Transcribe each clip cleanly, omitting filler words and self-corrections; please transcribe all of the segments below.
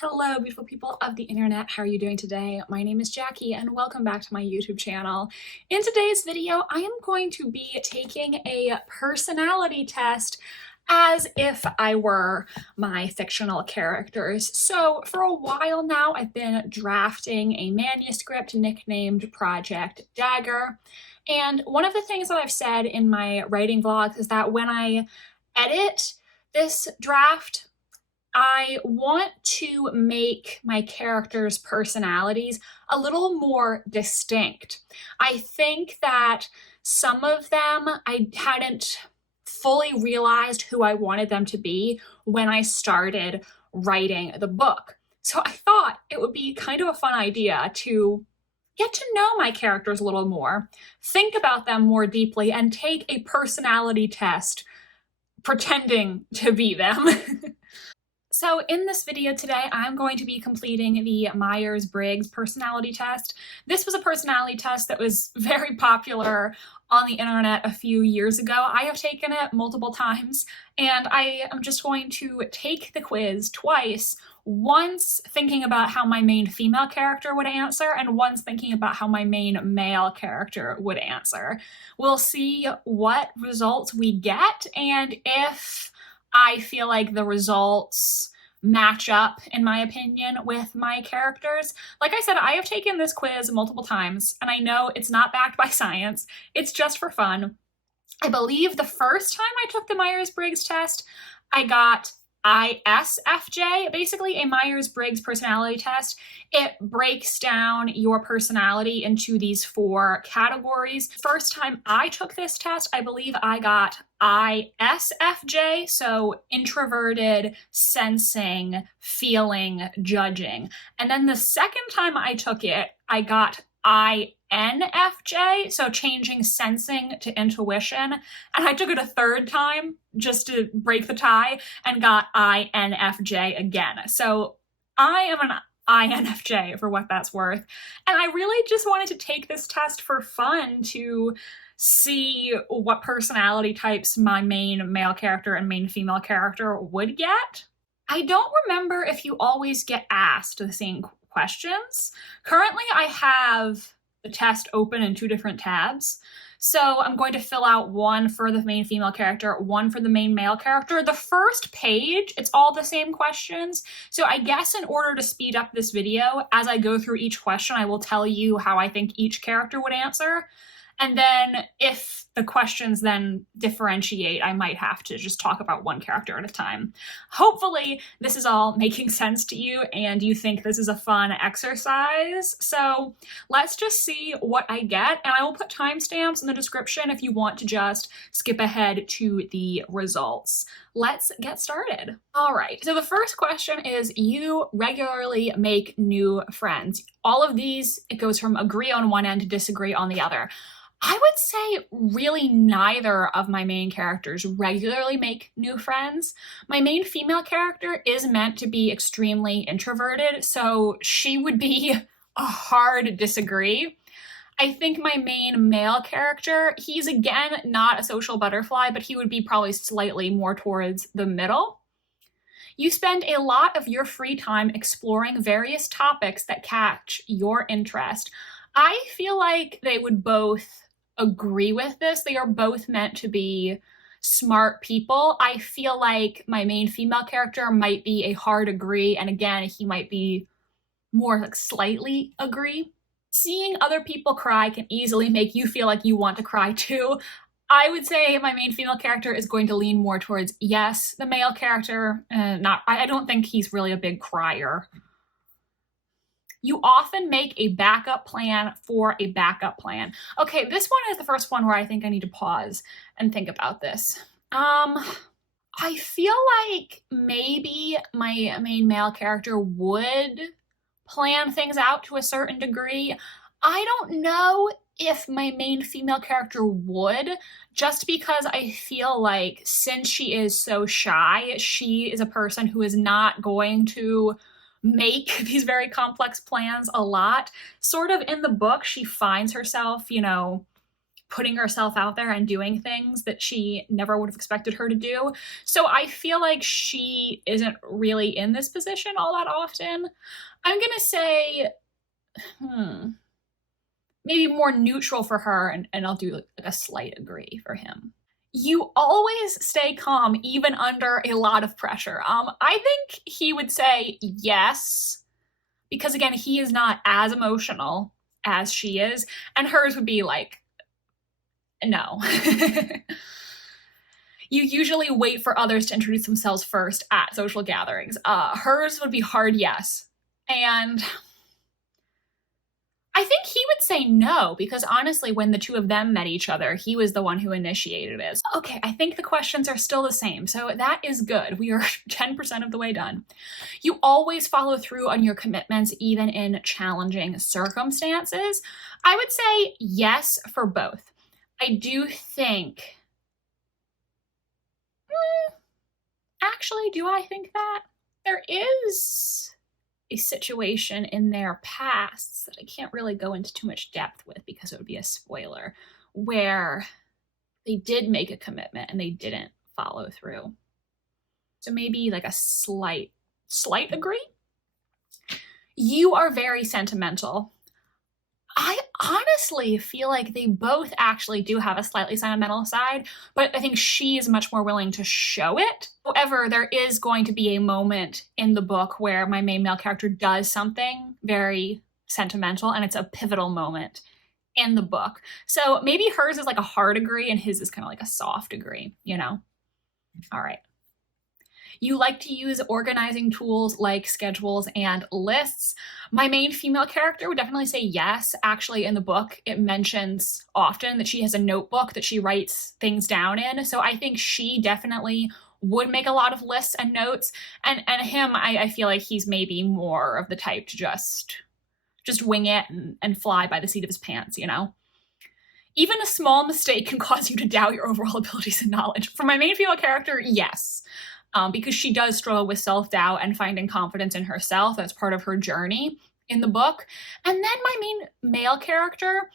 Hello, beautiful people of the internet. How are you doing today? My name is Jackie and welcome back to my YouTube channel. In today's video, I am going to be taking a personality test as if I were my fictional characters. So for a while now, I've been drafting a manuscript nicknamed Project Dagger. And one of the things that I've said in my writing vlogs is that when I edit this draft, I want to make my characters' personalities a little more distinct. I think that some of them I hadn't fully realized who I wanted them to be when I started writing the book. So I thought it would be kind of a fun idea to get to know my characters a little more, think about them more deeply, and take a personality test pretending to be them. So in this video today, I'm going to be completing the Myers-Briggs personality test. This was a personality test that was very popular on the internet a few years ago. I have taken it multiple times, and I am just going to take the quiz twice, once thinking about how my main female character would answer, and once thinking about how my main male character would answer. We'll see what results we get, and if I feel like the results match up, in my opinion, with my characters. Like I said, I have taken this quiz multiple times, and I know it's not backed by science. It's just for fun. I believe the first time I took the Myers-Briggs test, I got ISFJ, basically a Myers-Briggs personality test. It breaks down your personality into these 4 categories. First time I took this test, I believe I got ISFJ, so introverted, sensing, feeling, judging. And then the second time I took it, I got INFJ, so changing sensing to intuition. And I took it a third time just to break the tie and got INFJ again. So I am an INFJ for what that's worth. And I really just wanted to take this test for fun to see what personality types my main male character and main female character would get. I don't remember if you always get asked the same questions. Currently, I have the test open in 2 different tabs. So I'm going to fill out one for the main female character, one for the main male character. The first page, it's all the same questions. So I guess in order to speed up this video, as I go through each question, I will tell you how I think each character would answer. And then if the questions then differentiate, I might have to just talk about one character at a time. Hopefully this is all making sense to you and you think this is a fun exercise. So let's just see what I get, and I will put timestamps in the description if you want to just skip ahead to the results. Let's get started. All right, so the first question is, you regularly make new friends. All of these, it goes from agree on one end to disagree on the other. I would say really neither of my main characters regularly make new friends. My main female character is meant to be extremely introverted, so she would be a hard disagree. I think my main male character, he's again not a social butterfly, but he would be probably slightly more towards the middle. You spend a lot of your free time exploring various topics that catch your interest. I feel like they would both agree with this. They are both meant to be smart people. I feel like my main female character might be a hard agree, and again, he might be more like slightly agree. Seeing other people cry can easily make you feel like you want to cry too. I would say my main female character is going to lean more towards yes. The male character, I don't think he's really a big crier. You often make a backup plan for a backup plan. Okay, this one is the first one where I think I need to pause and think about this. I feel like maybe my main male character would plan things out to a certain degree. I don't know if my main female character would, just because I feel like since she is so shy, she is a person who is not going to make these very complex plans a lot. Sort of in the book, she finds herself, putting herself out there and doing things that she never would have expected her to do. So I feel like she isn't really in this position all that often. I'm going to say, maybe more neutral for her, and I'll do like a slight agree for him. You always stay calm even under a lot of pressure. I think he would say yes, because again, he is not as emotional as she is, and hers would be like, no. You usually wait for others to introduce themselves first at social gatherings. Hers would be hard yes. And I think he would say no, because honestly, when the two of them met each other, he was the one who initiated it. Okay, I think the questions are still the same, so that is good. We are 10% of the way done. You always follow through on your commitments, even in challenging circumstances. I would say yes for both. I do think... Actually, do I think that? There is a situation in their pasts that I can't really go into too much depth with because it would be a spoiler, where they did make a commitment and they didn't follow through. So maybe like a slight agree. You are very sentimental. I honestly feel like they both actually do have a slightly sentimental side, but I think she is much more willing to show it. However, there is going to be a moment in the book where my main male character does something very sentimental, and it's a pivotal moment in the book. So maybe hers is like a hard agree and his is kind of like a soft agree, you know? All right. You like to use organizing tools like schedules and lists. My main female character would definitely say yes. Actually, in the book, it mentions often that she has a notebook that she writes things down in. So I think she definitely would make a lot of lists and notes. And him, I feel like he's maybe more of the type to just wing it and fly by the seat of his pants, you know? Even a small mistake can cause you to doubt your overall abilities and knowledge. For my main female character, yes. Because she does struggle with self-doubt and finding confidence in herself. That's part of her journey in the book. And then my main male character,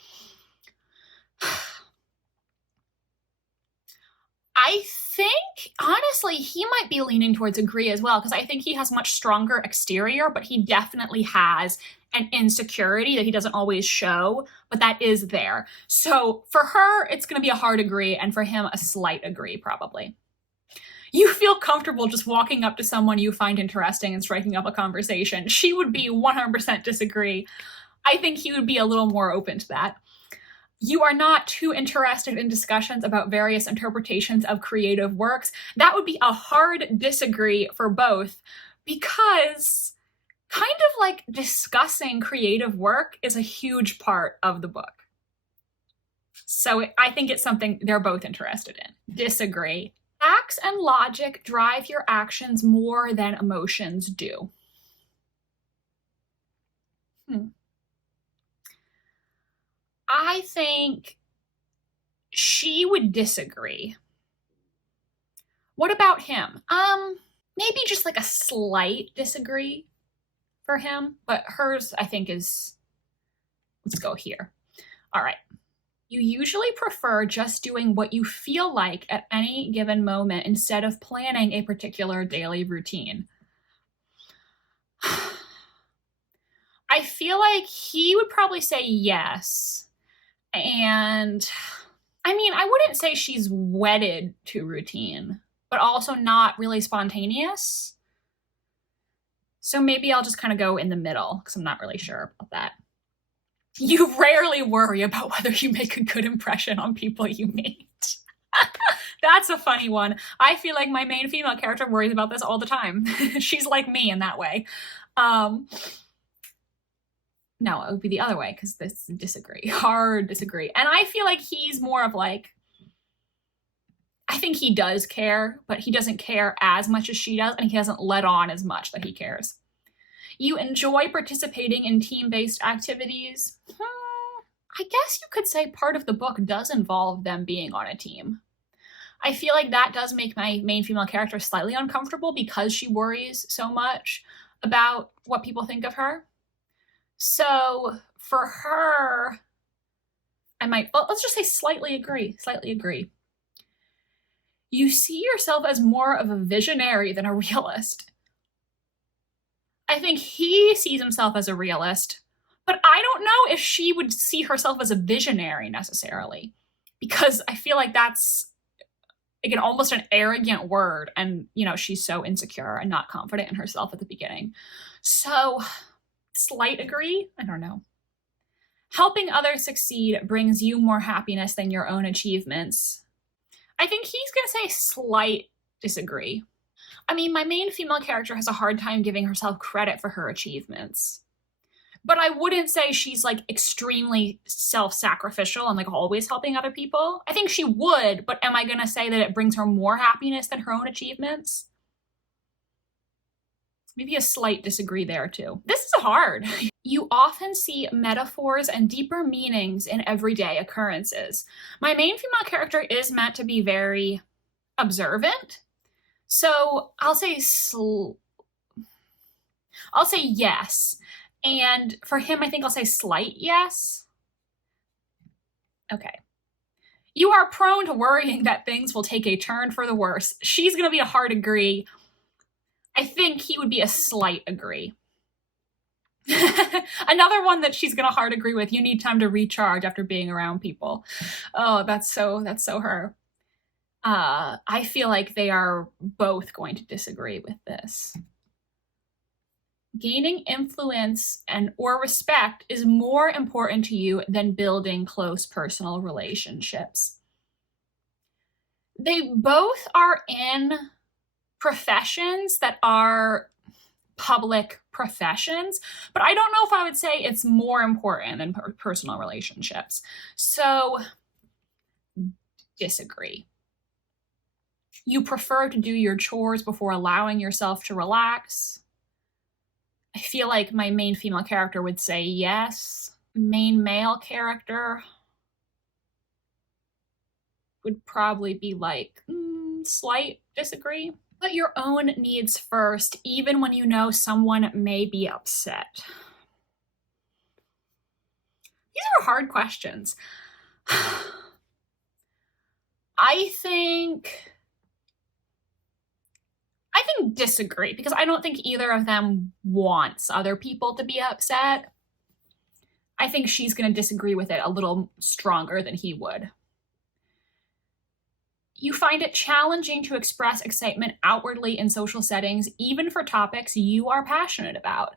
I think, honestly, he might be leaning towards agree as well, because I think he has much stronger exterior, but he definitely has an insecurity that he doesn't always show, but that is there. So for her, it's going to be a hard agree, and for him, a slight agree, probably. You feel comfortable just walking up to someone you find interesting and striking up a conversation. She would be 100% disagree. I think he would be a little more open to that. You are not too interested in discussions about various interpretations of creative works. That would be a hard disagree for both, because kind of like discussing creative work is a huge part of the book. So I think it's something they're both interested in. Disagree. Facts and logic drive your actions more than emotions do. I think she would disagree. What about him? Maybe just like a slight disagree for him, but hers, I think, is, let's go here. All right. You usually prefer just doing what you feel like at any given moment instead of planning a particular daily routine. I feel like he would probably say yes. And I mean, I wouldn't say she's wedded to routine, but also not really spontaneous. So maybe I'll just kind of go in the middle, because I'm not really sure about that. You rarely worry about whether you make a good impression on people you meet. That's a funny one. I feel like my main female character worries about this all the time. She's like me in that way. No, it would be the other way, because this disagree. Hard disagree. And I feel like he's more of like, I think he does care, but he doesn't care as much as she does, and he doesn't let on as much that he cares. You enjoy participating in team-based activities. I guess you could say part of the book does involve them being on a team. I feel like that does make my main female character slightly uncomfortable because she worries so much about what people think of her. So for her, let's just say slightly agree. You see yourself as more of a visionary than a realist. I think he sees himself as a realist, but I don't know if she would see herself as a visionary necessarily, because I feel like that's like almost an arrogant word, and she's so insecure and not confident in herself at the beginning. So, slight agree? I don't know. Helping others succeed brings you more happiness than your own achievements. I think he's going to say slight disagree. I mean, my main female character has a hard time giving herself credit for her achievements. But I wouldn't say she's like extremely self-sacrificial and like always helping other people. I think she would, but am I going to say that it brings her more happiness than her own achievements? Maybe a slight disagree there too. This is hard. You often see metaphors and deeper meanings in everyday occurrences. My main female character is meant to be very observant. So I'll say yes. And for him, I think I'll say slight yes. Okay. You are prone to worrying that things will take a turn for the worse. She's going to be a hard agree. I think he would be a slight agree. Another one that she's going to hard agree with. You need time to recharge after being around people. Oh, that's so her. I feel like they are both going to disagree with this. Gaining influence or respect is more important to you than building close personal relationships. They both are in professions that are public professions, but I don't know if I would say it's more important than personal relationships. So, disagree. You prefer to do your chores before allowing yourself to relax. I feel like my main female character would say yes. Main male character would probably be like, slight disagree. Put your own needs first, even when you know someone may be upset. These are hard questions. I think disagree, because I don't think either of them wants other people to be upset. I think she's going to disagree with it a little stronger than he would. You find it challenging to express excitement outwardly in social settings, even for topics you are passionate about.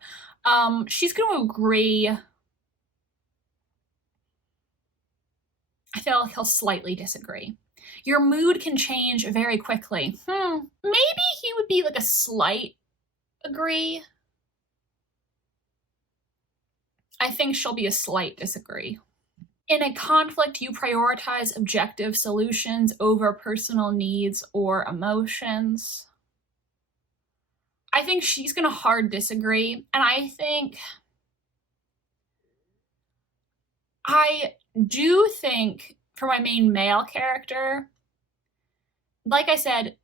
She's going to agree. I feel like he'll slightly disagree. Your mood can change very quickly. Maybe he would be like a slight agree. I think she'll be a slight disagree. In a conflict, you prioritize objective solutions over personal needs or emotions. I think she's going to hard disagree. And I do think for my main male character, like I said,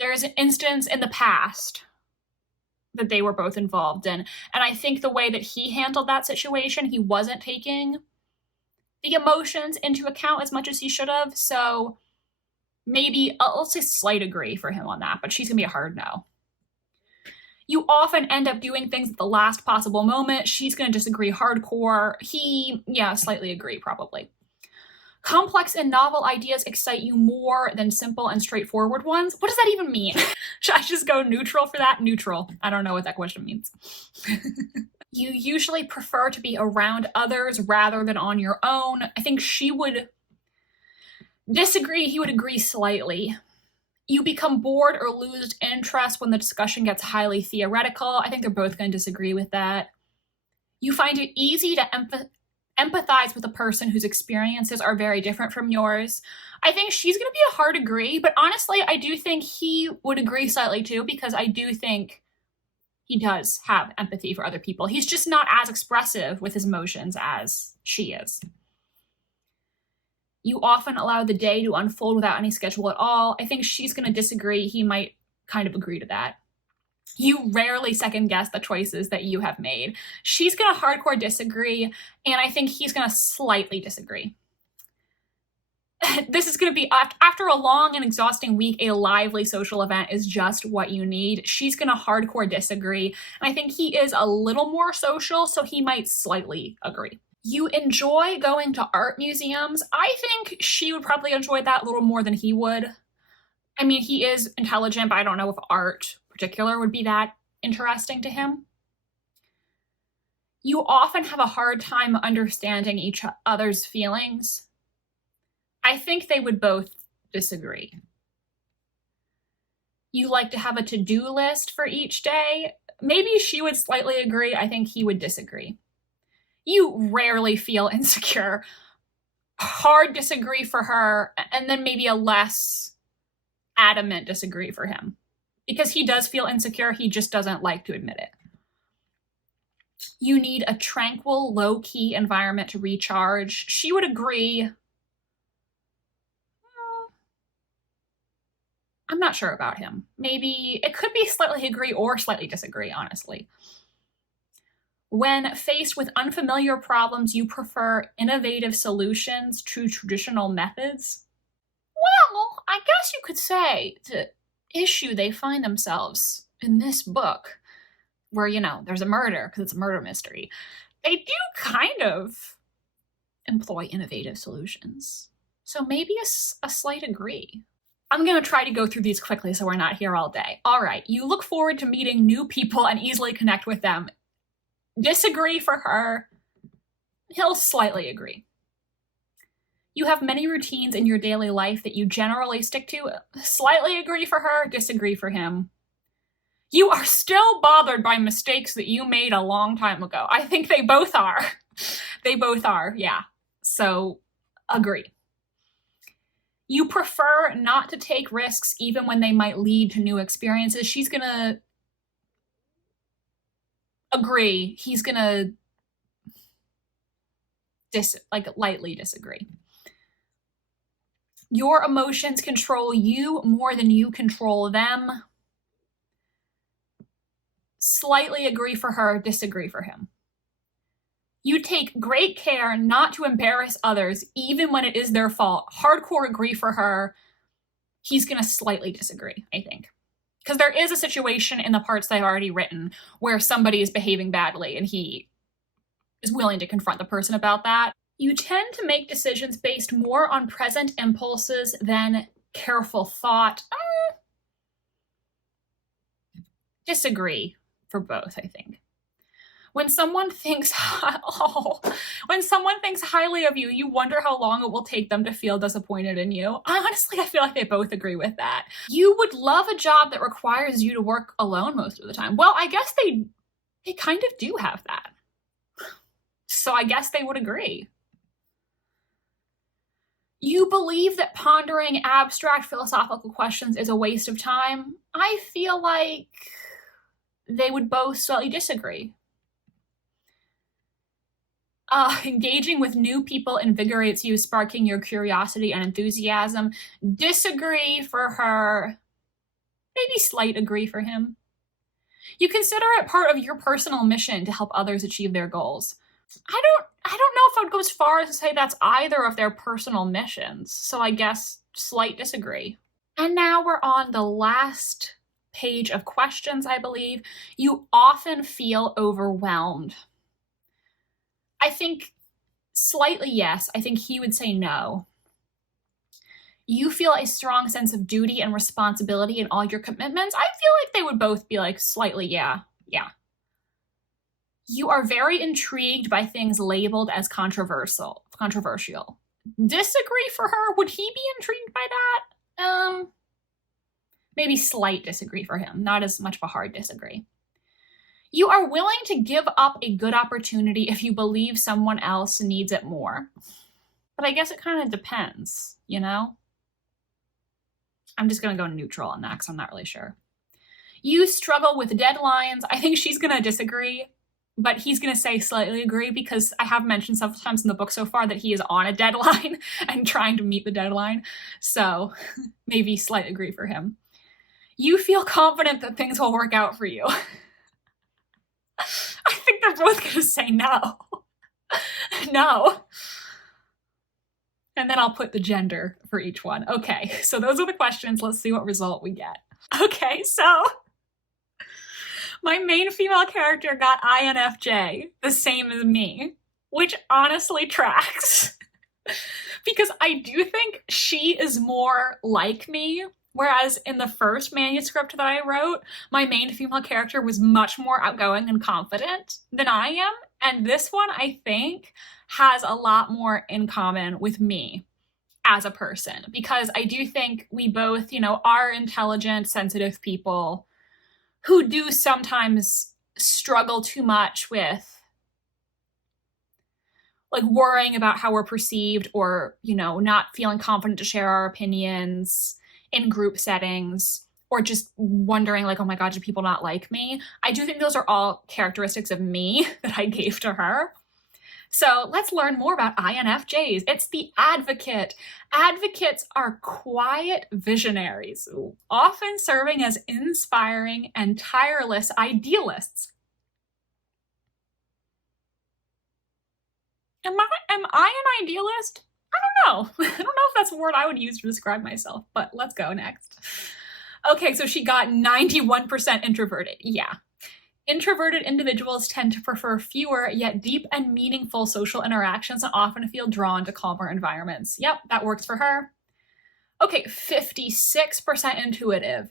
there's an instance in the past that they were both involved in. And I think the way that he handled that situation, he wasn't taking the emotions into account as much as he should have. So maybe, let's say slight agree for him on that, but she's going to be a hard no. You often end up doing things at the last possible moment. She's going to disagree hardcore. Slightly agree probably. Complex and novel ideas excite you more than simple and straightforward ones. What does that even mean? Should I just go neutral for that? Neutral. I don't know what that question means. You usually prefer to be around others rather than on your own. I think she would disagree. He would agree slightly. You become bored or lose interest when the discussion gets highly theoretical. I think they're both going to disagree with that. You find it easy to empathize with a person whose experiences are very different from yours. I think she's going to be a hard agree, but honestly, I do think he would agree slightly too, because I do think he does have empathy for other people. He's just not as expressive with his emotions as she is. You often allow the day to unfold without any schedule at all. I think she's going to disagree. He might kind of agree to that. You rarely second guess the choices that you have made. She's going to hardcore disagree, and I think he's going to slightly disagree. This is going to be, after a long and exhausting week, a lively social event is just what you need. She's going to hardcore disagree, and I think he is a little more social, so he might slightly agree. You enjoy going to art museums. I think she would probably enjoy that a little more than he would. I mean, he is intelligent, but I don't know if art in particular would be that interesting to him. You often have a hard time understanding each other's feelings. I think they would both disagree. You like to have a to-do list for each day. Maybe she would slightly agree. I think he would disagree. You rarely feel insecure. Hard disagree for her, and then maybe a less adamant disagree for him. Because he does feel insecure, he just doesn't like to admit it. You need a tranquil, low-key environment to recharge. She would agree. I'm not sure about him. Maybe it could be slightly agree or slightly disagree, honestly. When faced with unfamiliar problems, you prefer innovative solutions to traditional methods. Well, I guess you could say the issue they find themselves in this book, where, there's a murder, because it's a murder mystery, they do kind of employ innovative solutions. So maybe a slight agree. I'm going to try to go through these quickly so we're not here all day. All right, you look forward to meeting new people and easily connect with them. Disagree for her. He'll slightly agree. You have many routines in your daily life that you generally stick to. Slightly agree for her, disagree for him. You are still bothered by mistakes that you made a long time ago. I think they both are. They both are, yeah. So, agree. You prefer not to take risks even when they might lead to new experiences. She's gonna agree. He's gonna lightly disagree. Your emotions control you more than you control them. Slightly agree for her, disagree for him. You take great care not to embarrass others, even when it is their fault. Hardcore agree for her. He's going to slightly disagree, I think. Because there is a situation in the parts that I've already written where somebody is behaving badly and he is willing to confront the person about that. You tend to make decisions based more on present impulses than careful thought. Disagree for both, I think. When someone thinks highly of you, you wonder how long it will take them to feel disappointed in you. Honestly, I feel like they both agree with that. You would love a job that requires you to work alone most of the time. Well, I guess they kind of do have that. So I guess they would agree. You believe that pondering abstract philosophical questions is a waste of time. I feel like they would both slightly disagree. Engaging with new people invigorates you, sparking your curiosity and enthusiasm. Disagree for her. Maybe slight agree for him. You consider it part of your personal mission to help others achieve their goals. I don't know if I would go as far as to say that's either of their personal missions, so I guess slight disagree. And now we're on the last page of questions, I believe. You often feel overwhelmed. I think slightly yes. I think he would say no. You feel a strong sense of duty and responsibility in all your commitments. I feel like they would both be like slightly yeah. You are very intrigued by things labeled as controversial. Disagree for her. Would he be intrigued by that? Maybe slight disagree for him. Not as much of a hard disagree. You are willing to give up a good opportunity if you believe someone else needs it more. But I guess it kind of depends, I'm just going to go neutral on that because I'm not really sure. You struggle with deadlines. I think she's going to disagree, but he's going to say slightly agree because I have mentioned several times in the book so far that he is on a deadline and trying to meet the deadline. So maybe slight agree for him. You feel confident that things will work out for you. I think they're both going to say no. No. And then I'll put the gender for each one. Okay, so those are the questions. Let's see what result we get. Okay, so my main female character got INFJ, the same as me, which honestly tracks. Because I do think she is more like me, whereas in the first manuscript that I wrote, my main female character was much more outgoing and confident than I am. And this one, I think, has a lot more in common with me as a person, because I do think we both, are intelligent, sensitive people who do sometimes struggle too much with like worrying about how we're perceived, or, not feeling confident to share our opinions in group settings, or just wondering like, oh my God, do people not like me? I do think those are all characteristics of me that I gave to her. So let's learn more about INFJs. It's the advocate. Advocates are quiet visionaries, often serving as inspiring and tireless idealists. Am I an idealist? I don't know. I don't know if that's a word I would use to describe myself, but let's go next. Okay, so she got 91% introverted. Yeah. Introverted individuals tend to prefer fewer yet deep and meaningful social interactions and often feel drawn to calmer environments. Yep, that works for her. Okay, 56% intuitive.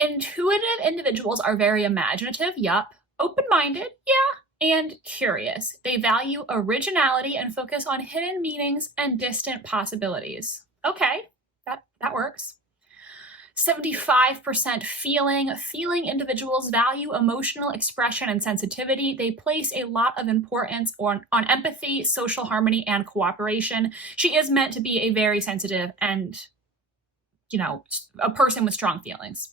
Intuitive individuals are very imaginative, yup. Open-minded, yeah, and curious. They value originality and focus on hidden meanings and distant possibilities. Okay, that works. 75% feeling. Feeling individuals value emotional expression and sensitivity. They place a lot of importance on empathy, social harmony, and cooperation. She is meant to be a very sensitive and, a person with strong feelings.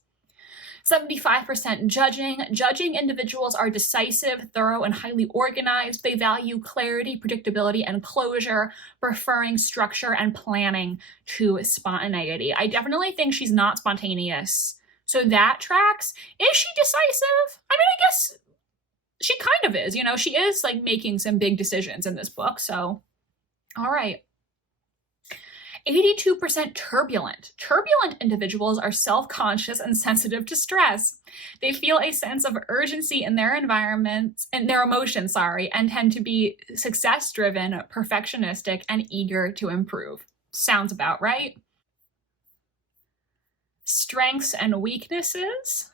75% judging. Judging individuals are decisive, thorough, and highly organized. They value clarity, predictability, and closure, preferring structure and planning to spontaneity. I definitely think she's not spontaneous, so that tracks. Is she decisive? I mean, I guess she kind of is. She is like making some big decisions in this book, so all right. 82% turbulent. Turbulent individuals are self-conscious and sensitive to stress. They feel a sense of urgency in their environments and their emotions, and tend to be success-driven, perfectionistic, and eager to improve. Sounds about right. Strengths and weaknesses.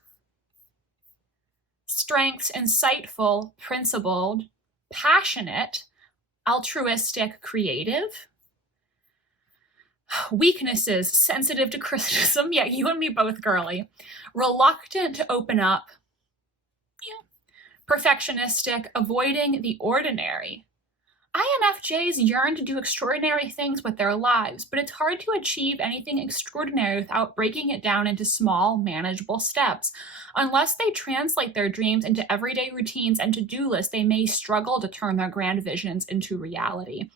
Strengths: insightful, principled, passionate, altruistic, creative. Weaknesses: sensitive to criticism. Yeah, you and me both, girly. Reluctant to open up. Yeah. Perfectionistic, avoiding the ordinary. INFJs yearn to do extraordinary things with their lives, but it's hard to achieve anything extraordinary without breaking it down into small, manageable steps. Unless they translate their dreams into everyday routines and to-do lists, they may struggle to turn their grand visions into reality.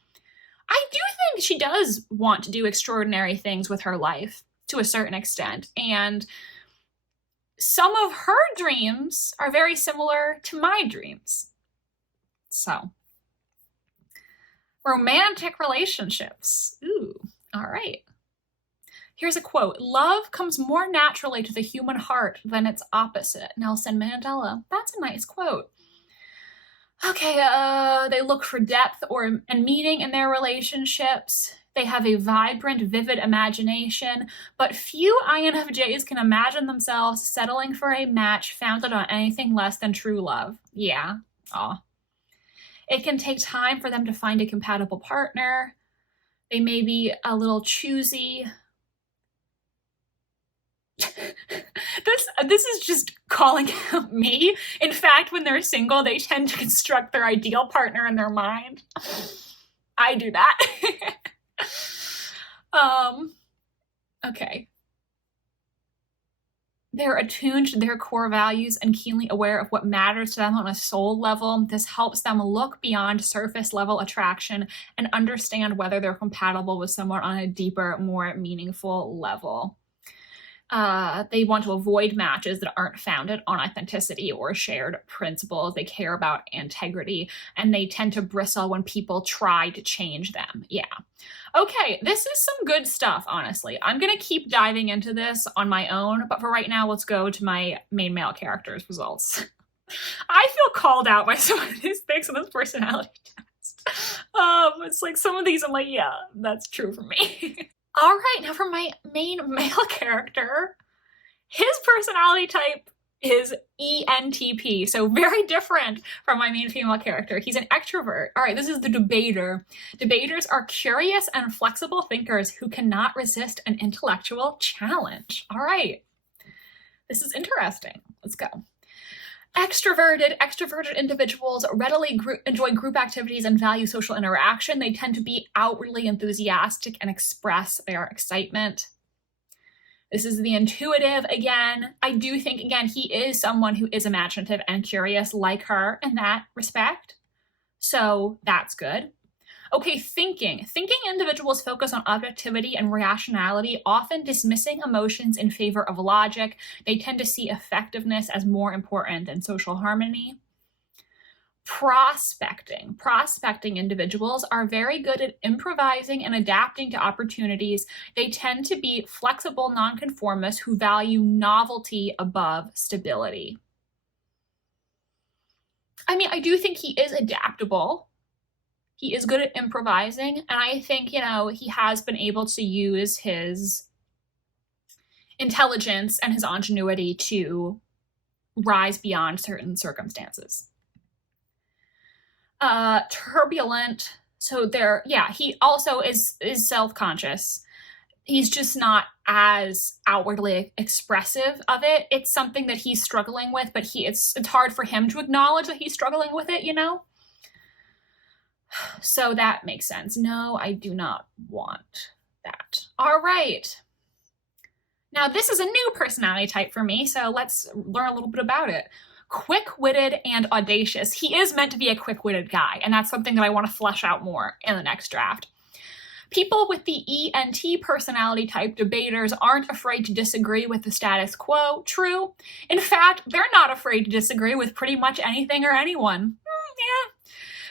I do think she does want to do extraordinary things with her life to a certain extent, and some of her dreams are very similar to my dreams. So, romantic relationships. Ooh, all right. Here's a quote. Love comes more naturally to the human heart than its opposite. Nelson Mandela. That's a nice quote. Okay, they look for depth and meaning in their relationships. They have a vibrant, vivid imagination, but few INFJs can imagine themselves settling for a match founded on anything less than true love. Yeah. Aw. It can take time for them to find a compatible partner. They may be a little choosy. This is just calling out me. In fact, when they're single, they tend to construct their ideal partner in their mind. I do that. Okay. They're attuned to their core values and keenly aware of what matters to them on a soul level. This helps them look beyond surface level attraction and understand whether they're compatible with someone on a deeper, more meaningful level. They want to avoid matches that aren't founded on authenticity or shared principles. They care about integrity, and they tend to bristle when people try to change them. Yeah. Okay, this is some good stuff, honestly. I'm going to keep diving into this on my own, but for right now, let's go to my main male character's results. I feel called out by some of these things in this personality test. It's like some of these I'm like, yeah, that's true for me. All right, now for my main male character, his personality type is ENTP, so very different from my main female character. He's an extrovert. All right, this is the debater. Debaters are curious and flexible thinkers who cannot resist an intellectual challenge. All right, this is interesting. Let's go. Extroverted individuals readily enjoy group activities and value social interaction. They tend to be outwardly enthusiastic and express their excitement. This is the intuitive again. I do think, again, he is someone who is imaginative and curious like her in that respect. So that's good. Okay, thinking. Thinking individuals focus on objectivity and rationality, often dismissing emotions in favor of logic. They tend to see effectiveness as more important than social harmony. Prospecting. Prospecting individuals are very good at improvising and adapting to opportunities. They tend to be flexible nonconformists who value novelty above stability. I mean, I do think he is adaptable. He is good at improvising, and I think, he has been able to use his intelligence and his ingenuity to rise beyond certain circumstances. Turbulent. So he also is self-conscious. He's just not as outwardly expressive of it. It's something that he's struggling with, but it's hard for him to acknowledge that he's struggling with it, So that makes sense. No, I do not want that. All right. Now, this is a new personality type for me, so let's learn a little bit about it. Quick-witted and audacious. He is meant to be a quick-witted guy, and that's something that I want to flesh out more in the next draft. People with the ENT personality type, debaters, aren't afraid to disagree with the status quo. True. In fact, they're not afraid to disagree with pretty much anything or anyone. Yeah.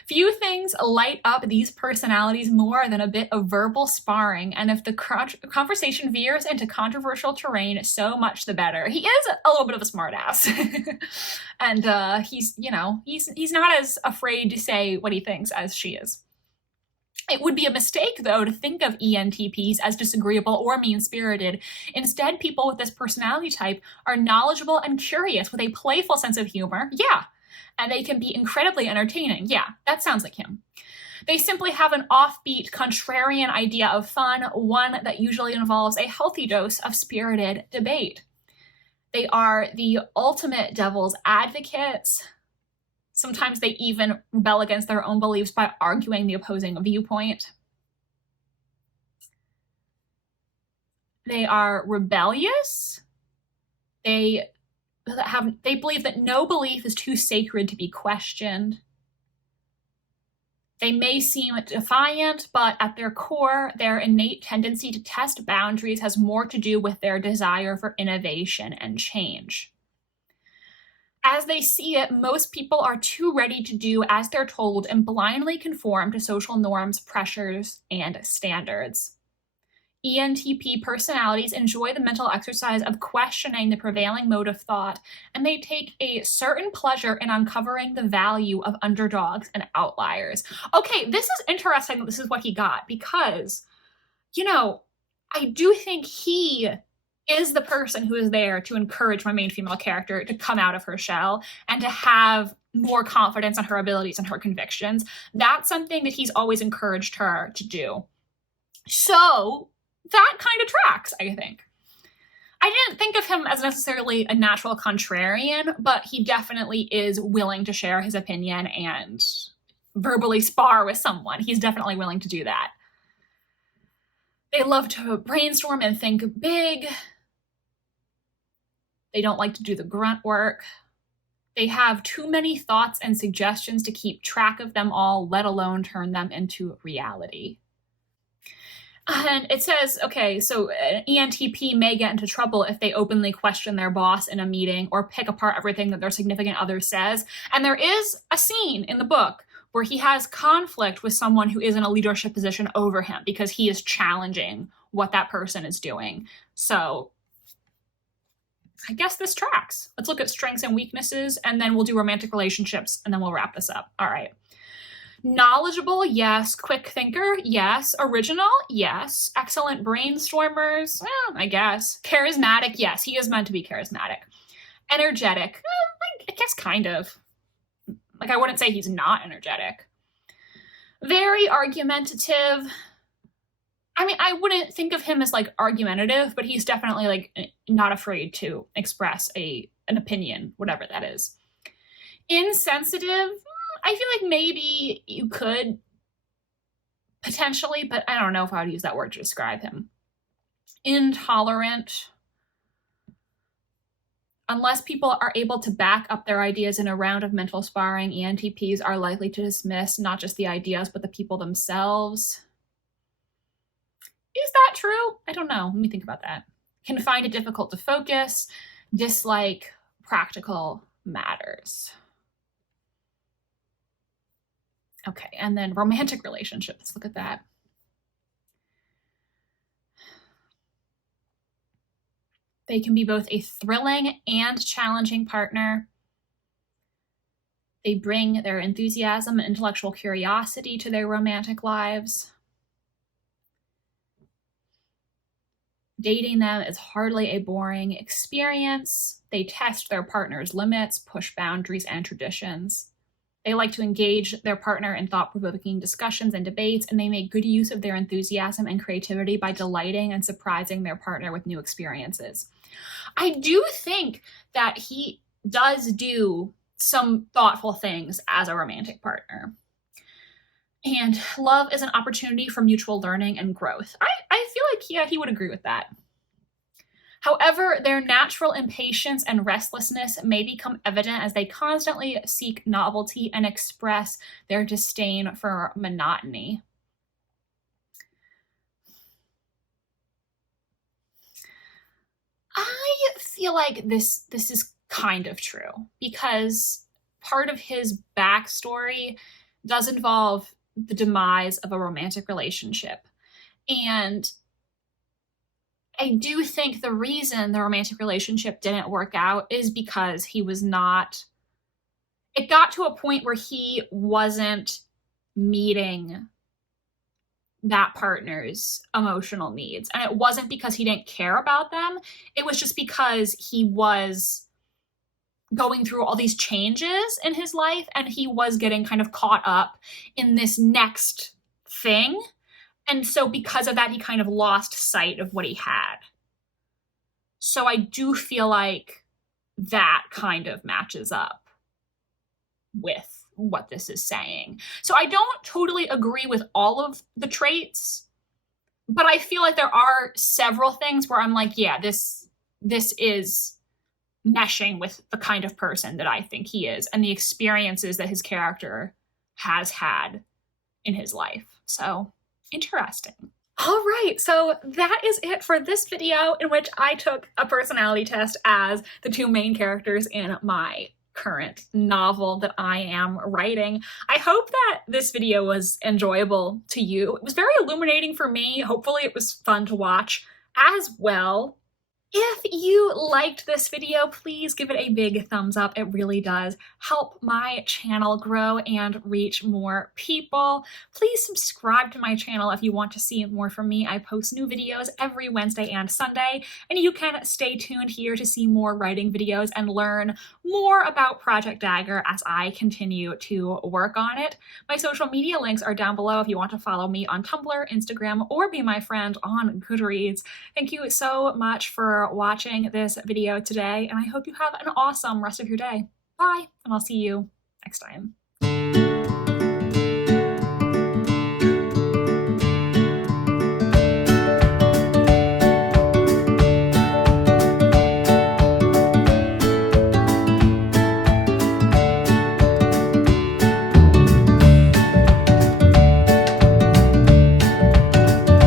Few things light up these personalities more than a bit of verbal sparring, and if the conversation veers into controversial terrain, so much the better. He is a little bit of a smartass, and he's not as afraid to say what he thinks as she is. It would be a mistake, though, to think of ENTPs as disagreeable or mean-spirited. Instead, people with this personality type are knowledgeable and curious with a playful sense of humor. Yeah. And they can be incredibly entertaining. Yeah, that sounds like him. They simply have an offbeat, contrarian idea of fun, one that usually involves a healthy dose of spirited debate. They are the ultimate devil's advocates. Sometimes they even rebel against their own beliefs by arguing the opposing viewpoint. They are rebellious. They believe that no belief is too sacred to be questioned. They may seem defiant, but at their core, their innate tendency to test boundaries has more to do with their desire for innovation and change. As they see it, most people are too ready to do as they're told and blindly conform to social norms, pressures, and standards. ENTP personalities enjoy the mental exercise of questioning the prevailing mode of thought, and they take a certain pleasure in uncovering the value of underdogs and outliers. Okay, this is interesting that this is what he got, because, I do think he is the person who is there to encourage my main female character to come out of her shell and to have more confidence in her abilities and her convictions. That's something that he's always encouraged her to do. So that kind of tracks, I think. I didn't think of him as necessarily a natural contrarian, but he definitely is willing to share his opinion and verbally spar with someone. He's definitely willing to do that. They love to brainstorm and think big. They don't like to do the grunt work. They have too many thoughts and suggestions to keep track of them all, let alone turn them into reality. And it says, okay, so an ENTP may get into trouble if they openly question their boss in a meeting or pick apart everything that their significant other says. And there is a scene in the book where he has conflict with someone who is in a leadership position over him because he is challenging what that person is doing. So I guess this tracks. Let's look at strengths and weaknesses, and then we'll do romantic relationships, and then we'll wrap this up. All right. Knowledgeable, yes. Quick thinker, yes. Original, yes. Excellent brainstormers, I guess. Charismatic, yes. He is meant to be charismatic. Energetic, I guess kind of. Like, I wouldn't say he's not energetic. Very argumentative. I mean, I wouldn't think of him as like argumentative, but he's definitely like not afraid to express an opinion, whatever that is. Insensitive, I feel like maybe you could potentially, but I don't know if I would use that word to describe him. Intolerant. Unless people are able to back up their ideas in a round of mental sparring, ENTPs are likely to dismiss not just the ideas, but the people themselves. Is that true? I don't know. Let me think about that. Can find it difficult to focus, dislike practical matters. Okay, and then romantic relationships. Let's look at that. They can be both a thrilling and challenging partner. They bring their enthusiasm and intellectual curiosity to their romantic lives. Dating them is hardly a boring experience. They test their partner's limits, push boundaries and traditions. They like to engage their partner in thought-provoking discussions and debates, and they make good use of their enthusiasm and creativity by delighting and surprising their partner with new experiences. I do think that he does do some thoughtful things as a romantic partner. And love is an opportunity for mutual learning and growth. I feel like, yeah, he would agree with that. However, their natural impatience and restlessness may become evident as they constantly seek novelty and express their disdain for monotony. I feel like this is kind of true because part of his backstory does involve the demise of a romantic relationship. And I do think the reason the romantic relationship didn't work out is because he was not, it got to a point where he wasn't meeting that partner's emotional needs. And it wasn't because he didn't care about them. It was just because he was going through all these changes in his life and he was getting kind of caught up in this next thing. And so because of that, he kind of lost sight of what he had. So I do feel like that kind of matches up with what this is saying. So I don't totally agree with all of the traits, but I feel like there are several things where I'm like, yeah, this is meshing with the kind of person that I think he is and the experiences that his character has had in his life. So interesting. All right, so that is it for this video in which I took a personality test as the two main characters in my current novel that I am writing. I hope that this video was enjoyable to you. It was very illuminating for me. Hopefully it was fun to watch as well. If you liked this video, please give it a big thumbs up. It really does help my channel grow and reach more people. Please subscribe to my channel if you want to see more from me. I post new videos every Wednesday and Sunday, and you can stay tuned here to see more writing videos and learn more about Project Dagger as I continue to work on it. My social media links are down below if you want to follow me on Tumblr, Instagram, or be my friend on Goodreads. Thank you so much for watching this video today, and I hope you have an awesome rest of your day. Bye, and I'll see you next time.